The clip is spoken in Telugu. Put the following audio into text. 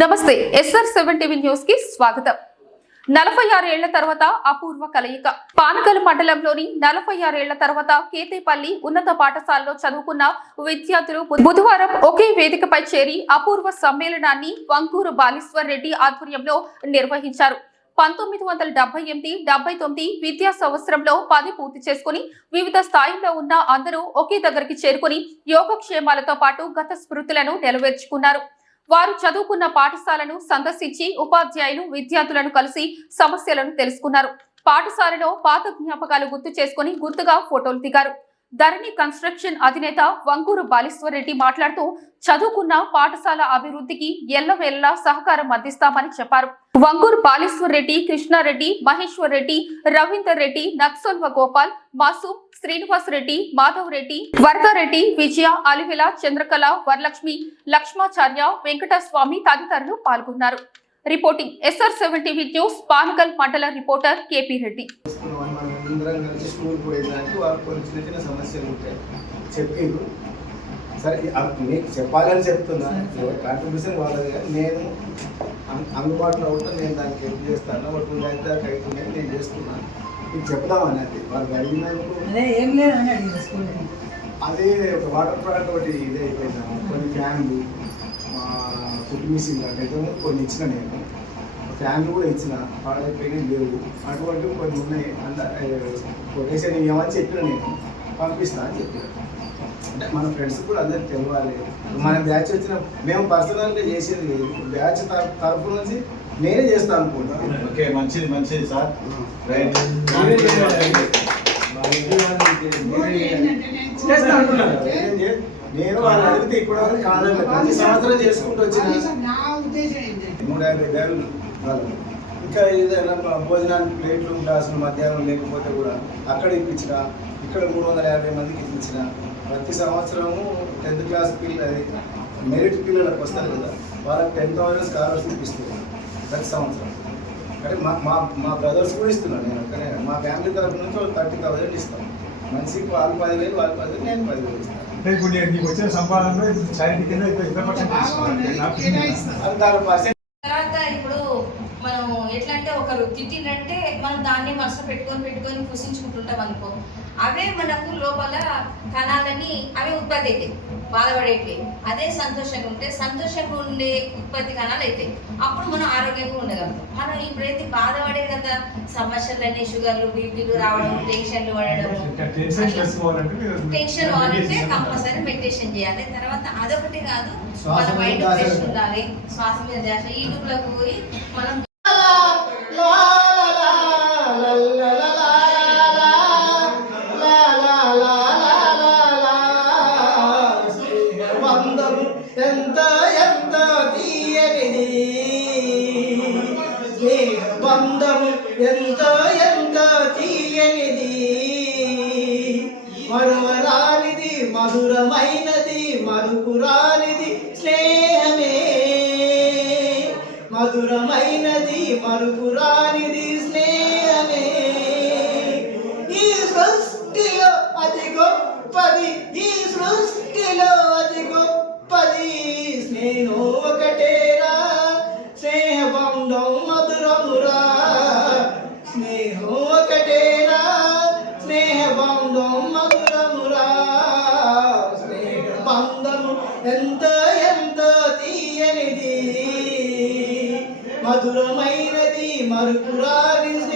నమస్తే ఎస్ఆర్ సెవెన్ టీవీ న్యూస్కి స్వాగతం. నలభై ఆరేళ్ళ తర్వాత అపూర్వ కలయిక. పానకల్ మండలంలోని నలభై ఆరేళ్ళ తర్వాత కేతేపల్లి ఉన్నత పాఠశాలలో చదువుకున్న విద్యార్థులు బుధవారం ఒకే వేదికపై చేరి అపూర్వ సమ్మేళనాన్ని వంకూరు బాలేశ్వర్ రెడ్డి ఆధ్వర్యంలో నిర్వహించారు. పంతొమ్మిది వందల డెబ్బై ఎనిమిది డెబ్బై తొమ్మిది విద్యా సంవత్సరంలో పది పూర్తి చేసుకుని వివిధ స్థాయిలో ఉన్న అందరూ ఒకే దగ్గరికి చేరుకుని యోగక్షేమాలతో పాటు గత స్మృతులను నెరవేర్చుకున్నారు. వారు చదువుకున్న పాఠశాలను సందర్శించి ఉపాధ్యాయులు విద్యార్థులను కలిసి సమస్యలను తెలుసుకున్నారు. పాఠశాలలో పాత జ్ఞాపకాలు గుర్తు చేసుకుని గుర్తుగా ఫోటోలు దిగారు. ధరణి కన్స్ట్రక్షన్ అధినేత వంగూరు బాలేశ్వర్ రెడ్డి మాట్లాడుతూ చదువుకున్న పాఠశాల అభివృద్ధికి ఎల్లవేళలా సహకారం అందిస్తామని చెప్పారు. వంగూరు బాలేశ్వర్ రెడ్డి కృష్ణారెడ్డి మహేశ్వర్ రెడ్డి రవీందర్ రెడ్డి నక్సల్వ గోపాల్ మాసు శ్రీనివాస్ రెడ్డి మాధవ్ రెడ్డి వరదారెడ్డి విజయ అలివెల చంద్రకళ వరలక్ష్మి లక్ష్మాచార్య వెంకటస్వామి తదితరులు పాల్గొన్నారు. Reporting S R seven TV news Panagal mandal reporter K P Reddy. అందరం కలిసి స్కూల్ పోయేదానికి వాళ్ళు కొన్ని చిన్న చిన్న సమస్యలు ఉంటాయి. చెప్పారు సరే మీకు చెప్పాలని చెప్తున్నా. కాంట్రిబ్యూషన్ వాళ్ళది కానీ నేను అందుబాటులో ఉంటే నేను దానికి హెల్ప్ చేస్తాను. ఒక టూ ల్యాక్ దాకా అవుతుంది నేను చేస్తున్నాను. మీకు చెప్దామని అది వాళ్ళు అడిగినందుకు అదే ఒక వాటర్ ప్లాంట్ ఒకటి ఇది అయిపోయిందాము కొన్ని ఫ్యాన్లు మా ఫుడ్ మిషన్ అంటే కొన్ని ఇచ్చిన నేను. ఫ్యాన్లు కూడా ఇచ్చిన పాడైపోయినాయి లేవు. అటువంటివి కొన్ని ఉన్నాయి. అంత కొటేషన్ ఇవ్వమని చెప్పిన నేను. పంపిస్తా అని చెప్పిన. అంటే మన ఫ్రెండ్స్ కూడా అందరికి తెలియాలి మన బ్యాచ్ వచ్చిన మేము పర్సనల్గా చేసేది లేదు. బ్యాచ్ తరఫు నుంచి నేనే చేస్తాను అనుకుంటాను ఓకే మంచిది మంచిది సార్. రైట్. చేస్తా అంటున్నాను. నేను వాళ్ళు అడిగితే వరకు ప్రతి సంవత్సరం చేసుకుంటూ వచ్చిన. నూట యాభై వేలు వాళ్ళు. ఇంకా ఏదైనా భోజనానికి ప్లేట్లు గ్లాసులు మధ్యాహ్నం లేకపోతే కూడా అక్కడ ఇప్పించిన ఇక్కడ మూడు వందల యాభై మందికి ఇప్పించిన. ప్రతి సంవత్సరము టెన్త్ క్లాస్ పిల్లలు మెరిట్ పిల్లలకు వస్తారు కదా వాళ్ళకి టెన్ థౌసండ్ స్కాలర్షిప్ ఇస్తున్నారు ప్రతి సంవత్సరం. అంటే మా మా మా బ్రదర్స్ కూడా ఇస్తున్నాను నేను. మా ఫ్యామిలీ తరఫు నుంచి ఒక థర్టీ థౌసండ్ ఇస్తాం మనిషికి వాళ్ళు పదివేలు వాళ్ళు పదివేలు నేను పదివేలు ఇస్తాను. అంటే ఇప్పుడు నేను నీకు వచ్చిన సంపాదనలో ఇప్పుడు చారిటీ కింద ఇప్పుడు ఎంత పర్సెంట్ తీసుకున్నాను. అది దాని పర్సెంట్. తర్వాత ఇప్పుడు మనం ఎట్లా అంటే ఒకరు తిట్టినంటే మనం దాన్ని మనసులో పెట్టుకొని పెట్టుకొని పుసించుకుంటుంటాం అనుకో. అవే మనకు లోపల కణాలని అవి ఉత్పత్తి అవుతాయి. బాధపడేటివి అదే సంతోషంగా ఉంటే సంతోషంగా ఉండే ఉత్పత్తి కణాలు అవుతాయి అప్పుడు మనం ఆరోగ్యంగా ఉండగలుగుతాం. మనం ఇప్పుడైతే బాధపడే కదా సమస్యలన్నీ షుగర్లు బీపీలు రావడం టెన్షన్లు పడడం. టెన్షన్ meditation కంపల్సరీ మెడిటేషన్ చేయాలి. తర్వాత అదొకటి కాదు మన మైండ్ ఫ్రెష్. ఉండాలి. శ్వాస మీద ధ్యాస. యూట్యూబ్లోకి పోయి మనం స్నేహ బంధము ఎంత ఎంత తీయనిది? మరువరానిది మధురమైనది మరుపురానిది స్నేహమే. మధురమైనది మరుపురానిది స్నేహమే. ఈ సృష్టిలో అతి గొప్పది ఈ సృష్టిలో అతి గొప్పది. స్నేహం ఒకటే. బంధము ఎంత ఎంత తీయనిది? మధురమైనది మరుపురాని